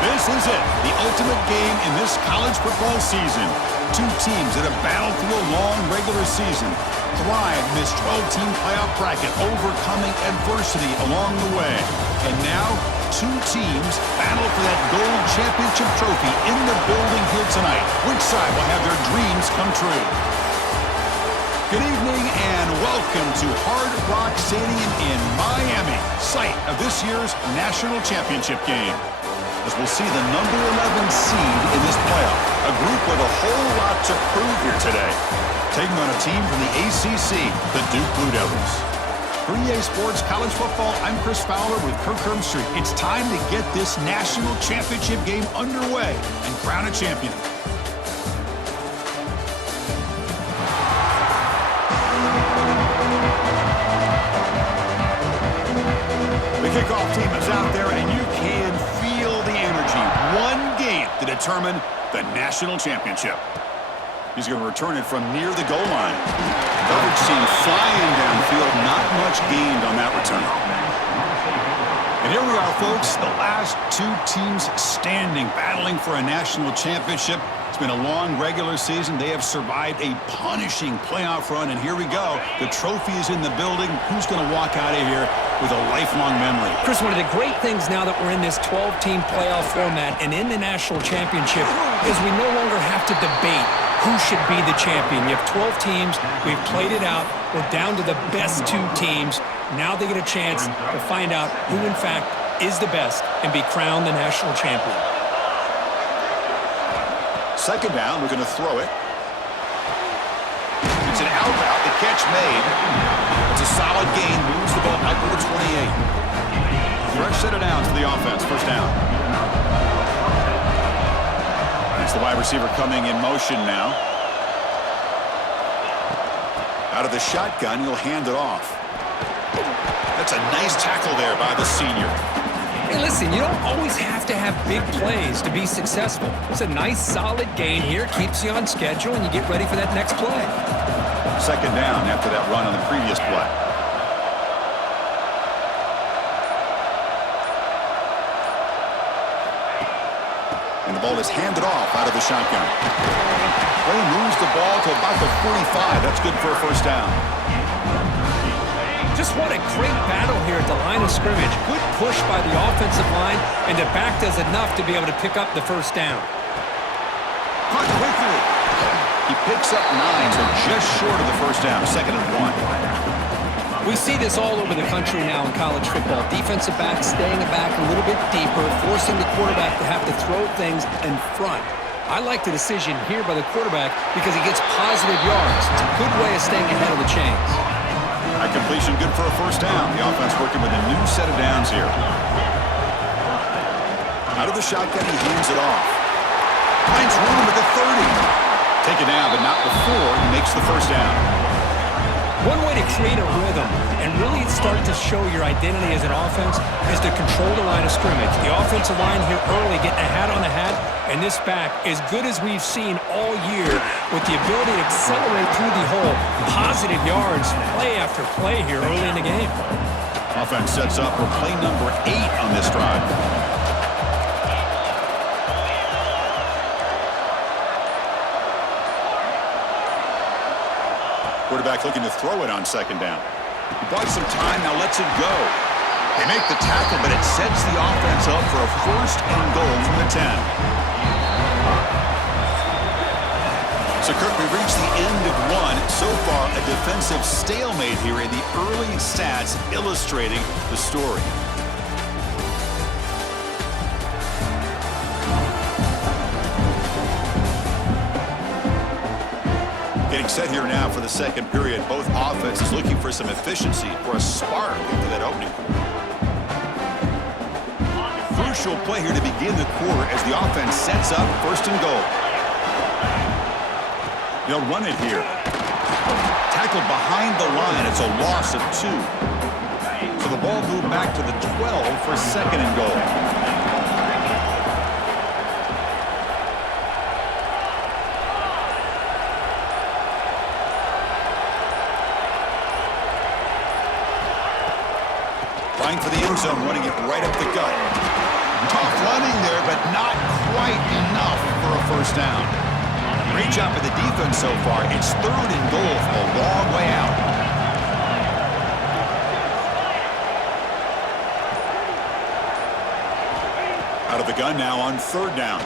This is it, the ultimate game in this college football season. Two teams that have battled through a long regular season, thrive in this 12-team playoff bracket, overcoming adversity along the way. And now, two teams battle for that gold championship trophy in the building here tonight. Which side will have their dreams come true? Good evening and welcome to Hard Rock Stadium in Miami, site of this year's national championship game. As we'll see the number 11 seed in this playoff, a group with a whole lot to prove here today. Taking on a team from the ACC, the Duke Blue Devils. For EA Sports College Football, I'm Chris Fowler with Kirk Herbstreit. It's time to get this national championship game underway and crown a champion. The kickoff team is out there, and you can feel the energy. One game to determine the national championship. He's going to return it from near the goal line. Coverage team flying downfield, not much gained on that return. And here we are, folks, the last two teams standing, battling for a national championship. It's been a long regular season. They have survived a punishing playoff run, and here we go. The trophy is in the building. Who's going to walk out of here with a lifelong memory? Chris, one of the great things now that we're in this 12-team playoff format and in the national championship is we no longer have to debate who should be the champion. You have 12 teams. We've played it out. We're down to the best two teams. Now they get a chance to find out who, in fact, is the best and be crowned the national champion. Second down, we're going to throw it. It's an out route, the catch made. It's a solid gain, moves the ball out to the 28. Fresh set of downs for the offense, first down. It's the wide receiver coming in motion now. Out of the shotgun, he'll hand it off. That's a nice tackle there by the senior. Hey, listen, you don't always have to have big plays to be successful. It's a nice, solid gain here, keeps you on schedule, and you get ready for that next play. Second down after that run on the previous play. And the ball is handed off out of the shotgun. Play moves the ball to about the 45. That's good for a first down. Just what a great battle here at the line of scrimmage. Good push by the offensive line, and the back does enough to be able to pick up the first down. Caught quickly. He picks up 9, so just short of the first down. Second and 1. We see this all over the country now in college football. Defensive backs staying back a little bit deeper, forcing the quarterback to have to throw things in front. I like the decision here by the quarterback because he gets positive yards. It's a good way of staying ahead of the chains. A completion good for a first down. The offense working with a new set of downs here. Out of the shotgun, he hands it off. Finds room at the 30. Take it down, but not before he makes the first down. One way to create a rhythm and really start to show your identity as an offense is to control the line of scrimmage. The offensive line here early getting a hat on a hat, and this back, as good as we've seen all year, with the ability to accelerate through the hole, positive yards, play after play here early in the game. Offense sets up for play number 8 on this drive. Quarterback looking to throw it on second down. He bought some time, now lets it go. They make the tackle, but it sets the offense up for a first and goal from the 10. So, Kirk, we reached the end of one. So far, a defensive stalemate here in the early stats illustrating the story. Getting set here now for the second period. Both offenses looking for some efficiency, for a spark into that opening quarter. Crucial play here to begin the quarter as the offense sets up first and goal. They'll run it here. Tackled behind the line. It's a loss of 2. So the ball moved back to the 12 for second and goal. For the end zone, running it right up the gut. Tough running there, but not quite enough for a first down. Great job by the defense so far. It's 3rd and goal from a long way out. Out of the gun now on 3rd down.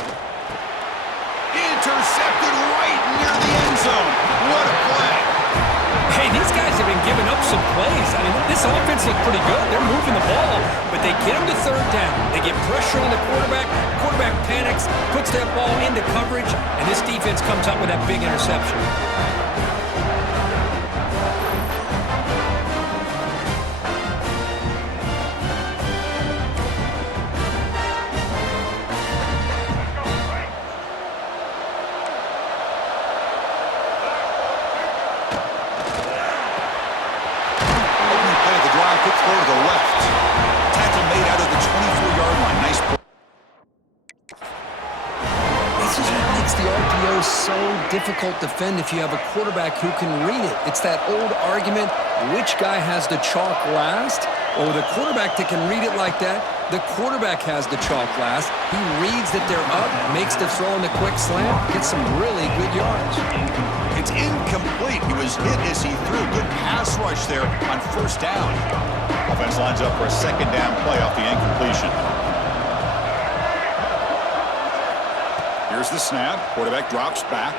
Intercepted right near the end zone. What a play. Hey, these guys have been giving up some plays. I mean, this offense looked pretty good. They're moving the ball, but they get them to 3rd down. They get pressure on the quarterback. Quarterback panics, puts that ball into coverage, and this defense comes up with that big interception. Difficult to defend if you have a quarterback who can read it. It's that old argument, which guy has the chalk last? Or the quarterback that can read it like that, the quarterback has the chalk last. He reads that they're up, makes the throw in the quick slant, gets some really good yards. It's incomplete. He was hit as he threw. Good pass rush there on 1st down. Offense lines up for a 2nd down play off the incompletion. Here's the snap. Quarterback drops back.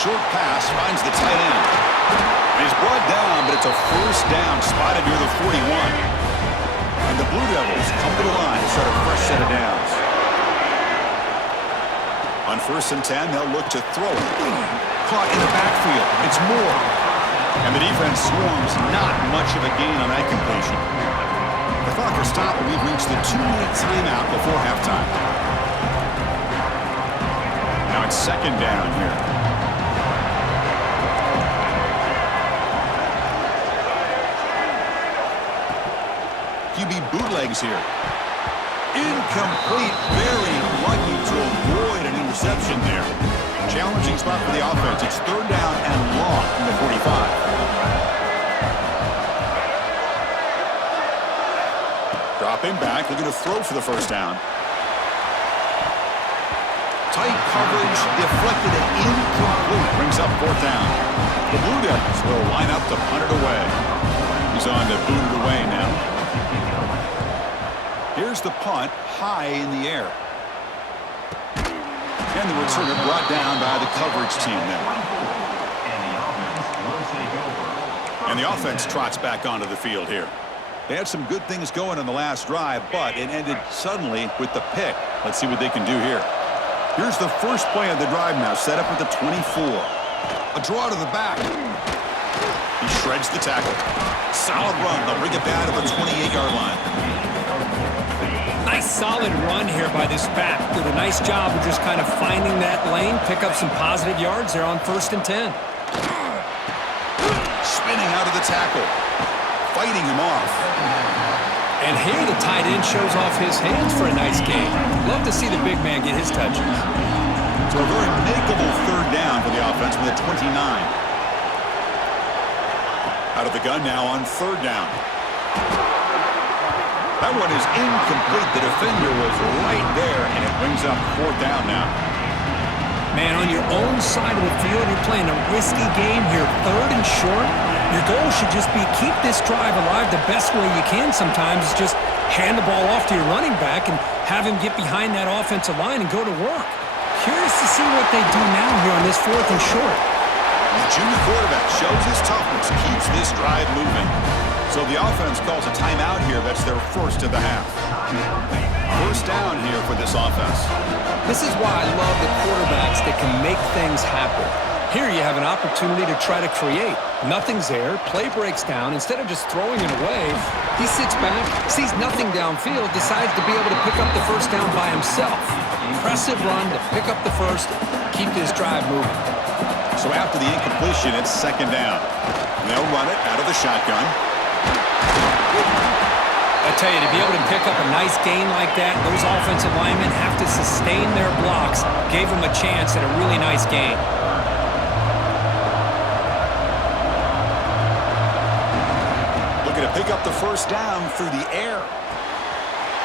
Short pass finds the tight end. He's brought down, but it's a 1st down spotted near the 41. And the Blue Devils come to the line to start a fresh set of downs. On 1st and 10, they'll look to throw it. Caught in the backfield. It's Moore. And the defense swarms. Not much of a gain on that completion. The clock is stopped, and we've reached the 2-minute timeout before halftime. Now it's 2nd down here. QB bootlegs here. Incomplete. Very lucky to avoid an interception there. Challenging spot for the offense. It's 3rd down and long from the 45. Dropping back, looking to throw for the 1st down. Tight coverage, deflected and incomplete. Brings up 4th down. The Blue Devils will line up to punt it away. He's on to boot it away now. Here's the punt, high in the air. And the returner brought down by the coverage team there. And the offense trots back onto the field here. They had some good things going on the last drive, but it ended suddenly with the pick. Let's see what they can do here. Here's the first play of the drive now, set up at the 24. A draw to the back. He shreds the tackle. Solid run. They'll bring it down to the 28-yard line. Nice solid run here by this back. Did a nice job of just kind of finding that lane, pick up some positive yards there on 1st and 10. Spinning out of the tackle. Fighting him off. And here the tight end shows off his hands for a nice game. Love to see the big man get his touches. So a very makeable 3rd down for the offense with a 29. Out of the gun now on 3rd down. That one is incomplete. The defender was right there, and it brings up 4th down now. Man, on your own side of the field, you're playing a risky game here, 3rd and short. Your goal should just be keep this drive alive the best way you can sometimes. Is just hand the ball off to your running back and have him get behind that offensive line and go to work. Curious to see what they do now here on this 4th and short. The junior quarterback shows his toughness, keeps this drive moving. So the offense calls a timeout here. That's their 1st of the half. 1st down here for this offense. This is why I love the quarterbacks that can make things happen. Here you have an opportunity to try to create. Nothing's there. Play breaks down. Instead of just throwing it away, he sits back, sees nothing downfield, decides to be able to pick up the 1st down by himself. Impressive run to pick up the 1st, keep this drive moving. So after the incompletion, it's 2nd down. They'll run it out of the shotgun. I tell you, to be able to pick up a nice gain like that, those offensive linemen have to sustain their blocks. Gave them a chance at a really nice gain. Looking to pick up the 1st down through the air.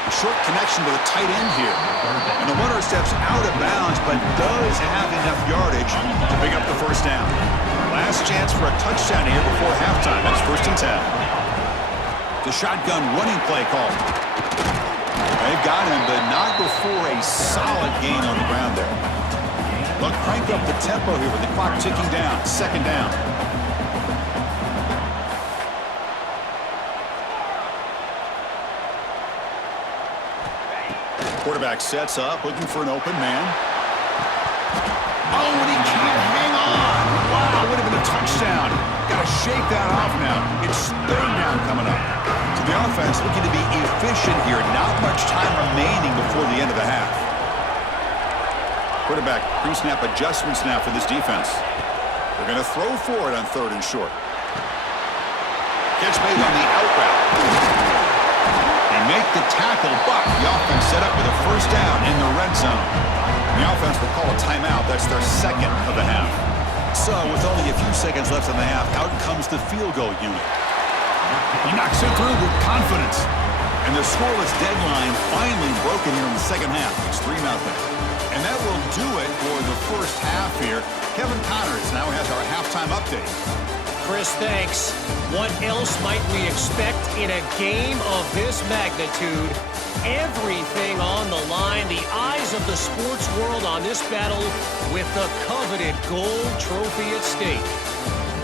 Short connection to the tight end here. And the runner steps out of bounds, but does have enough yardage to pick up the first down. Last chance for a touchdown here before halftime. That's 1st and 10. The shotgun running play call. They've got him, but not before a solid gain on the ground there. They'll crank up the tempo here with the clock ticking down. 2nd down. Quarterback sets up, looking for an open man. Oh, and he can't hang on. Wow, would have been a touchdown. Got to shake that off now. It's 3rd down coming up. So the offense looking to be efficient here. Not much time remaining before the end of the half. Quarterback pre-snap adjustments now for this defense. They're going to throw for it on 3rd and short. Catch made on the out route. They make the tackle, but the offense set up with a first down in the red zone. The offense will call a timeout. That's their 2nd of the half. So with only a few seconds left in the half, out comes the field goal unit. He knocks it through with confidence. And the scoreless deadline finally broken here in the 2nd half. It's 3-0. And that will do it for the first half here. Kevin Connors now has our halftime update. Chris, thanks. What else might we expect in a game of this magnitude? Everything on the line, the eyes of the sports world on this battle with the coveted gold trophy at stake.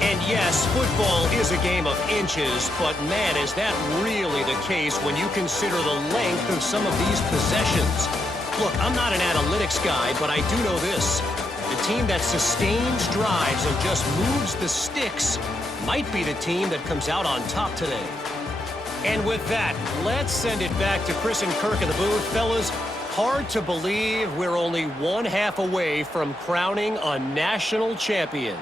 And yes, football is a game of inches, but man, is that really the case when you consider the length of some of these possessions. Look, I'm not an analytics guy, but I do know this. The team that sustains drives and just moves the sticks might be the team that comes out on top today. And with that, let's send it back to Chris and Kirk in the booth. Fellas, hard to believe we're only 1 half away from crowning a national champion.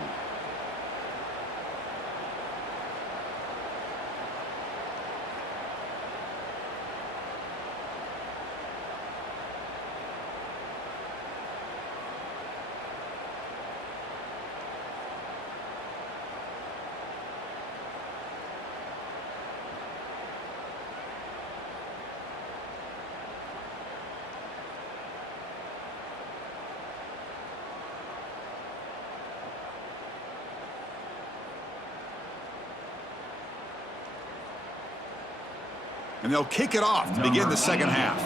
And they'll kick it off to begin the 2nd half.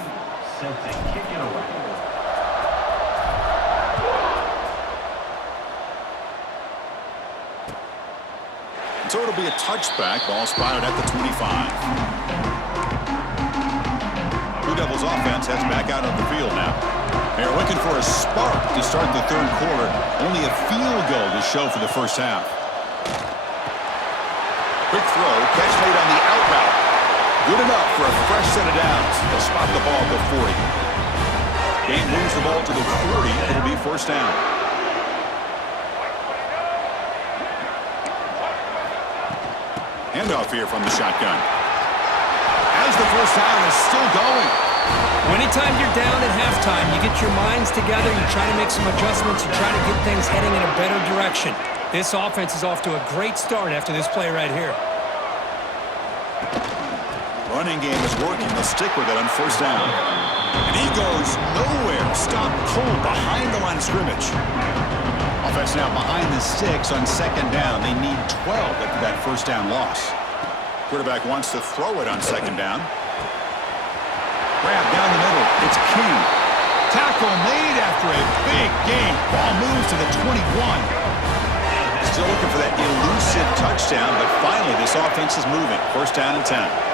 So it'll be a touchback. Ball spotted at the 25. Blue Devils offense heads back out on the field now. They're looking for a spark to start the 3rd quarter. Only a field goal to show for the first half. Quick throw. Catch made on the out route. Good enough for a fresh set of downs. They'll spot the ball at the 40. Game moves the ball to the 40. It'll be 1st down. Handoff here from the shotgun. As the first down is still going. Anytime you're down at halftime, you get your minds together, you try to make some adjustments, you try to get things heading in a better direction. This offense is off to a great start after this play right here. Running game is working. They'll stick with it on 1st down. And he goes nowhere. Stop cold behind the line of scrimmage. Offense now behind the 6 on 2nd down. They need 12 after that 1st down loss. Quarterback wants to throw it on 2nd down. Grab down the middle. It's King. Tackle made after a big gain. Ball moves to the 21. Still looking for that elusive touchdown, but finally this offense is moving. 1st down and 10.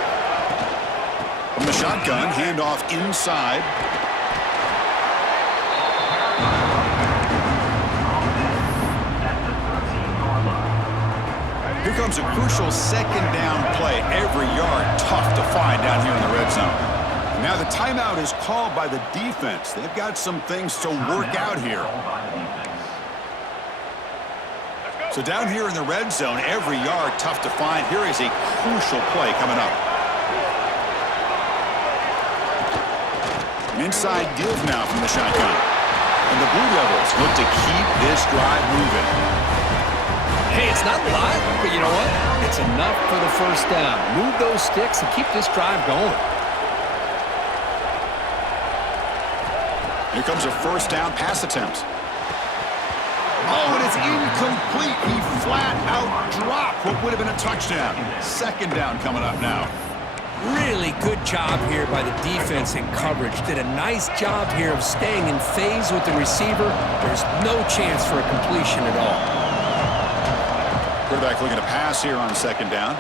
From the shotgun, handoff inside. Here comes a crucial 2nd down play. Every yard tough to find down here in the red zone. Now the timeout is called by the defense. They've got some things to work out here. So down here in the red zone, every yard tough to find. Here is a crucial play coming up. Inside give now from the shotgun. And the Blue Devils look to keep this drive moving. Hey, it's not a lot, but you know what? It's enough for the 1st down. Move those sticks and keep this drive going. Here comes a first down pass attempt. Oh, and it's incomplete. He flat out dropped what would have been a touchdown. Second down coming up now. Really good job here by the defense in coverage. Did a nice job here of staying in phase with the receiver. There's no chance for a completion at all. Quarterback looking to pass here on second down.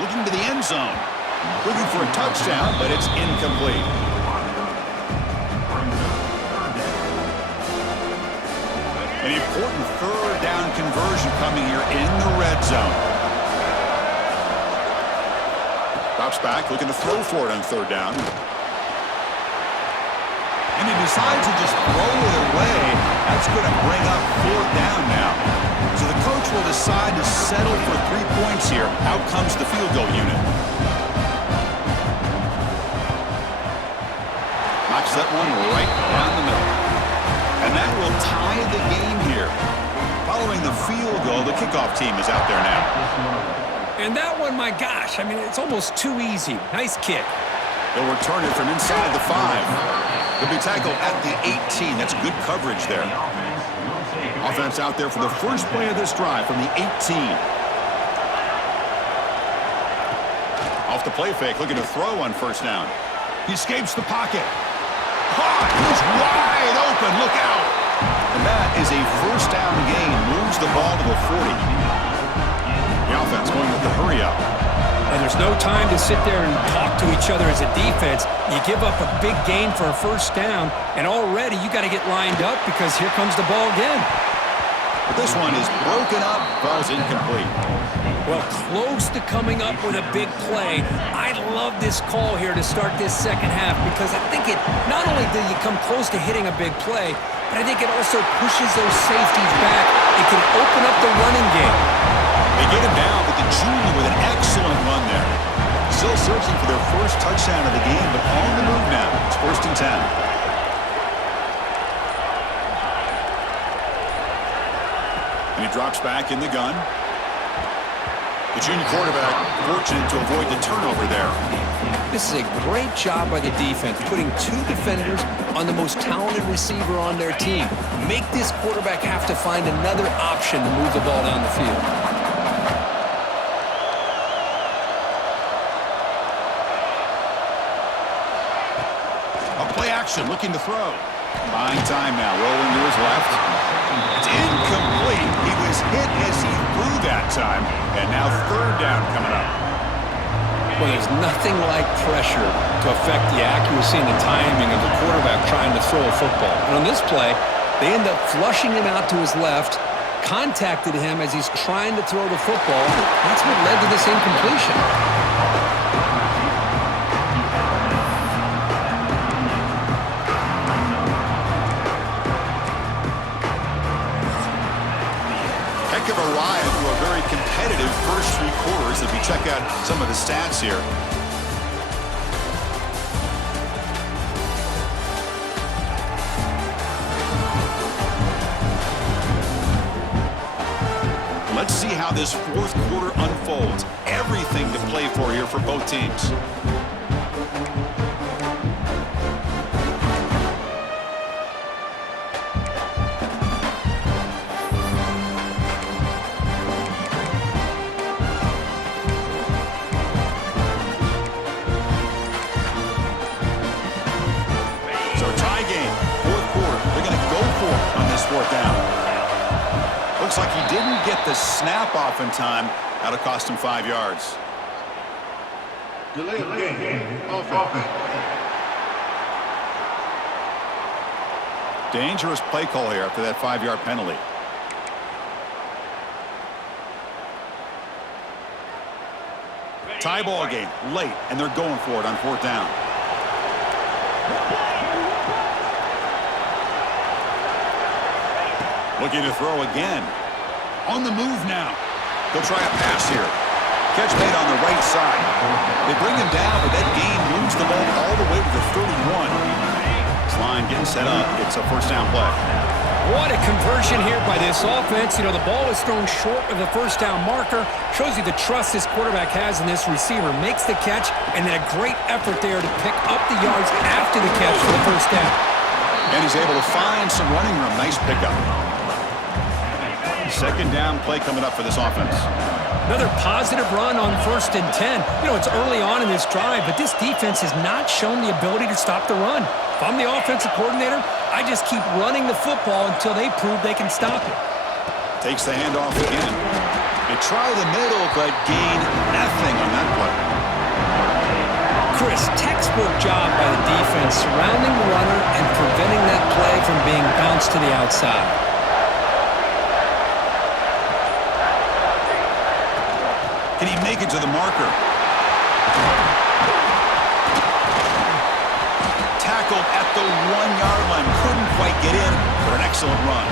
Looking to the end zone. Looking for a touchdown, but it's incomplete. An important third down conversion coming here in the red zone. Drops back, looking to throw for it on third down. And he decides to just throw it away. That's going to bring up fourth down now. So the coach will decide to settle for 3 points here. Out comes the field goal unit. Knocks that one right down the middle. And that will tie the game here. Following the field goal, the kickoff team is out there now. And that one, my gosh, I mean, it's almost too easy. Nice kick. They'll return it from inside the 5. He'll be tackled at the 18. That's good coverage there. Offense out there for the first play of this drive from the 18. Off the play fake, looking to throw on first down. He escapes the pocket. Caught! He's wide open. Look out! And that is a first down gain. Moves the ball to the 40. The offense going with the hurry up. And there's no time to sit there and talk to each other as a defense. You give up a big gain for a first down, and already you got to get lined up because here comes the ball again. But this one is broken up, falls incomplete. Well, close to coming up with a big play. I love this call here to start this second half because I think it not only did you come close to hitting a big play, but I think it also pushes those safeties back. It can open up the running game. They get him down, but the junior with an excellent run there. Still searching for their first touchdown of the game, but on the move now. It's 1st and 10. And he drops back in the gun. The junior quarterback fortunate to avoid the turnover there. This is a great job by the defense, putting 2 defenders on the most talented receiver on their team. Make this quarterback have to find another option to move the ball down the field. Play action, looking to throw. Buying time now, rolling to his left. It's incomplete. He was hit as he threw that time, and now third down coming up. Well, there's nothing like pressure to affect the accuracy and the timing of the quarterback trying to throw a football. And on this play, they end up flushing him out to his left, contacted him as he's trying to throw the football. That's what led to this incompletion. Of a ride through a very competitive first 3 quarters as we check out some of the stats here. Let's see how this 4th quarter unfolds. Everything to play for here for both teams. Looks like he didn't get the snap off in time. That'll cost him 5 yards. Delay of game. Offense. Dangerous play call here after that 5-yard penalty. Tie ball game late, and they're going for it on 4th down. Looking to throw again. On the move now. They'll try a pass here. Catch made on the right side. They bring him down, but that gain moves the ball all the way to the 31. This line getting set up. It's a first down play. What a conversion here by this offense. You know, the ball is thrown short of the first down marker. Shows you the trust this quarterback has in this receiver. Makes the catch, and then a great effort there to pick up the yards after the catch for the first down. And he's able to find some running room. Nice pickup. Second down play coming up for this offense. Another positive run on 1st and 10. You know, it's early on in this drive, but this defense has not shown the ability to stop the run. If I'm the offensive coordinator, I just keep running the football until they prove they can stop it. Takes the handoff again. They try the middle, but gain nothing on that play. Chris, textbook job by the defense surrounding the runner and preventing that play from being bounced to the outside. Can he make it to the marker? Tackled at the 1-yard line. Couldn't quite get in, but an excellent run.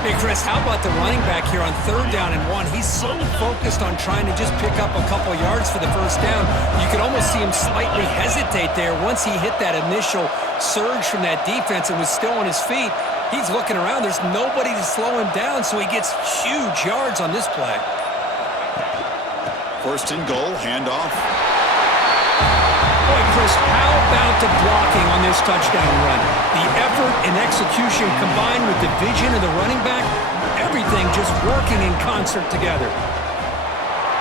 Hey, Chris, how about the running back here on 3rd down and 1? He's so focused on trying to just pick up a couple yards for the first down. You could almost see him slightly hesitate there once he hit that initial surge from that defense and was still on his feet. He's looking around. There's nobody to slow him down, so he gets huge yards on this play. 1st and goal, handoff. Boy, Chris, how about the blocking on this touchdown run? The effort and execution combined with the vision of the running back, everything just working in concert together.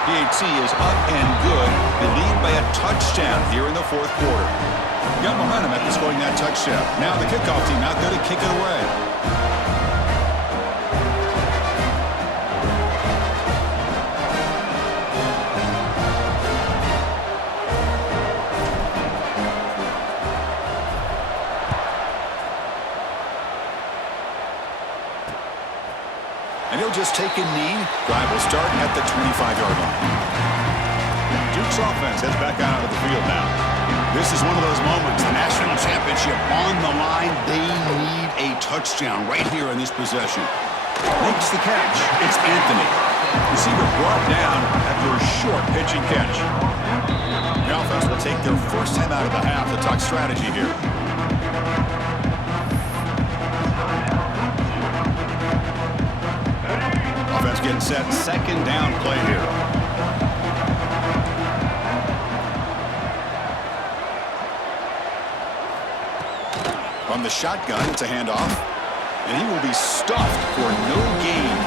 PAT is up and good. They lead by a touchdown here in the 4th quarter. Got momentum after scoring that touchdown. Now the kickoff team out there to kick it away. And he'll just take a knee. Drive will start at the 25-yard line. Duke's offense heads back out of the field now. This is one of those moments, the national championship on the line. They need a touchdown right here in this possession. Makes the catch. It's Anthony. Receiver brought down after a short pitching catch. The offense will take their first time out of the half to talk strategy here. Offense getting set. 2nd down play here. From the shotgun, it's a handoff. And he will be stuffed for no gain.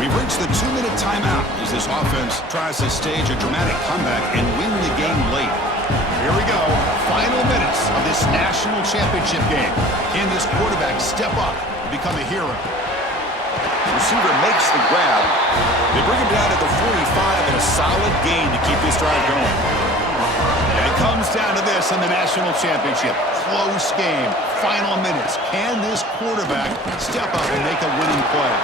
We've reached the 2-minute timeout as this offense tries to stage a dramatic comeback and win the game late. Here we go. Final minutes of this national championship game. Can this quarterback step up and become a hero? Receiver makes the grab. They bring him down at the 45 and a solid gain to keep this drive going. And it comes down to this in the national championship. Close game. Final minutes. Can this quarterback step up and make a winning play?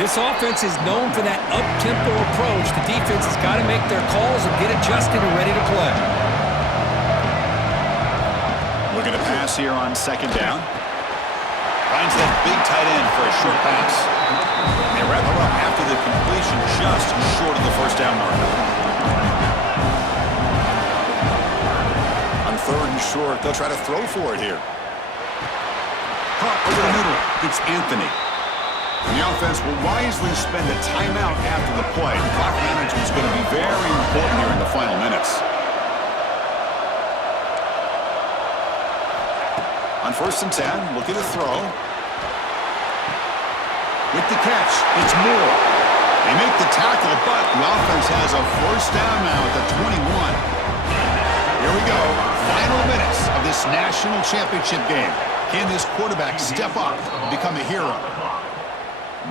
This offense is known for that up-tempo approach. The defense has got to make their calls and get adjusted and ready to play. Looking to pass here on 2nd down. Finds that big tight end for a short pass. And they wrap him up after the completion just short of the 1st down marker. On 3rd and short, they'll try to throw for it here. Caught over the middle. It's Anthony. And the offense will wisely spend a timeout after the play. Clock management is going to be very important here in the final minutes. On 1st and 10, look at the throw. With the catch, it's Moore. They make the tackle, but the offense has a 1st down now at the 21. Here we go. Final minutes of this national championship game. Can this quarterback step up and become a hero?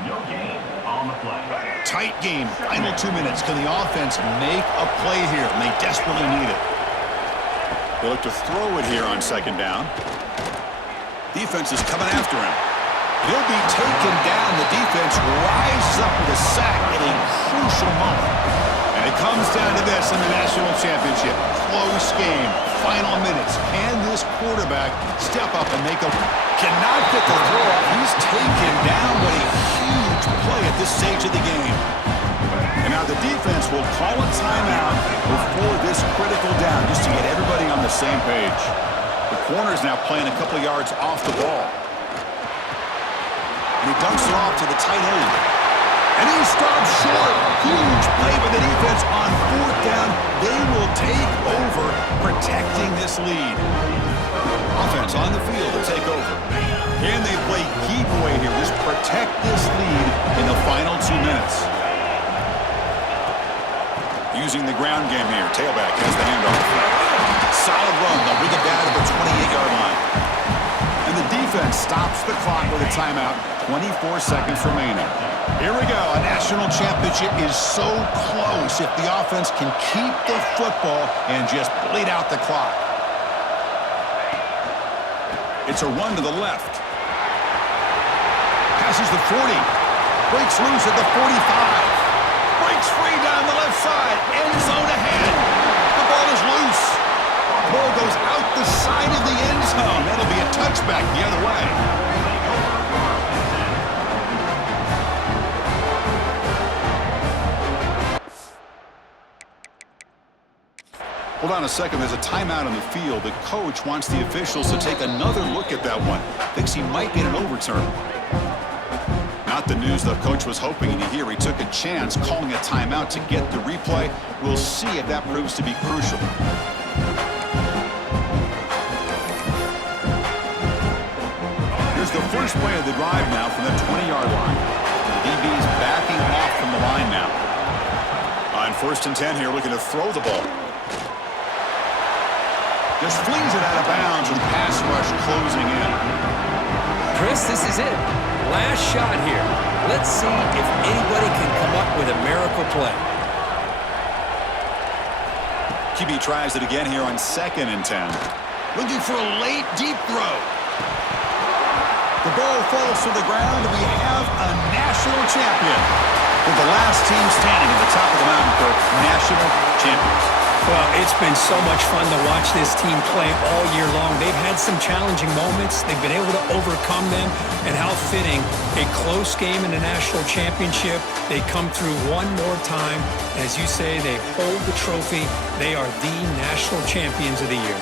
No gain on the play. Tight game. Final 2 minutes. Can the offense make a play here? And they desperately need it. They look to throw it here on 2nd down. Defense is coming after him. He'll be taken down. The defense rises up with a sack at a crucial moment. And it comes down to this in the national championship. Close game. Final minutes. Can this quarterback step up and make a... Cannot get the throw off. He's taken down, but a huge play at this stage of the game. And now the defense will call a timeout before this critical down just to get everybody on the same page. The corner's now playing a couple yards off the ball. And he dumps it off to the tight end. And he stops short. Huge play by the defense on 4th down. They will take over protecting this lead. Offense on the field final 2 minutes. Using the ground game here. Tailback has the handoff. Solid run. They'll bring it down to the 28-yard line. And the defense stops the clock with a timeout. 24 seconds remaining. Here we go. A national championship is so close if the offense can keep the football and just bleed out the clock. It's a run to the left. Passes the 40. Breaks loose at the 45. Breaks free down the left side. End zone ahead. The ball is loose. Ball goes out the side of the end zone. That'll be a touchback the other way. Hold on a second. There's a timeout on the field. The coach wants the officials to take another look at that one. Thinks he might get an overturn. Not the news the coach was hoping to hear. He took a chance calling a timeout to get the replay. We'll see if that proves to be crucial. Here's the first play of the drive now from the 20-yard line. The DB's backing off from the line now. On 1st and 10 here, looking to throw the ball. Just flings it out of bounds with pass rush closing in. Chris, this is it. Last shot here. Let's see if anybody can come up with a miracle play. QB tries it again here on 2nd and 10. Looking for a late deep throw. The ball falls to the ground, and we have a national champion. With the last team standing at the top of the mountain for national champions. Well, it's been so much fun to watch this team play all year long. They've had some challenging moments. They've been able to overcome them. And how fitting, a close game in the national championship. They come through one more time. As you say, they hold the trophy. They are the national champions of the year.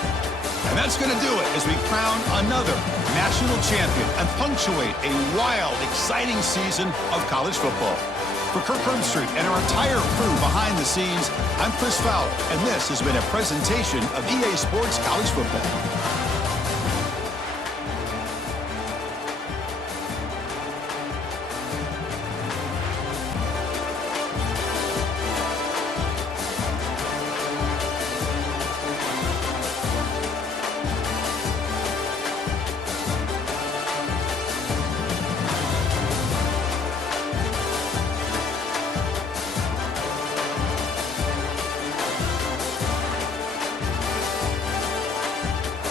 And that's going to do it as we crown another national champion and punctuate a wild, exciting season of college football. For Kirk Herbstreit and our entire crew behind the scenes, I'm Chris Fowler, and this has been a presentation of EA Sports College Football.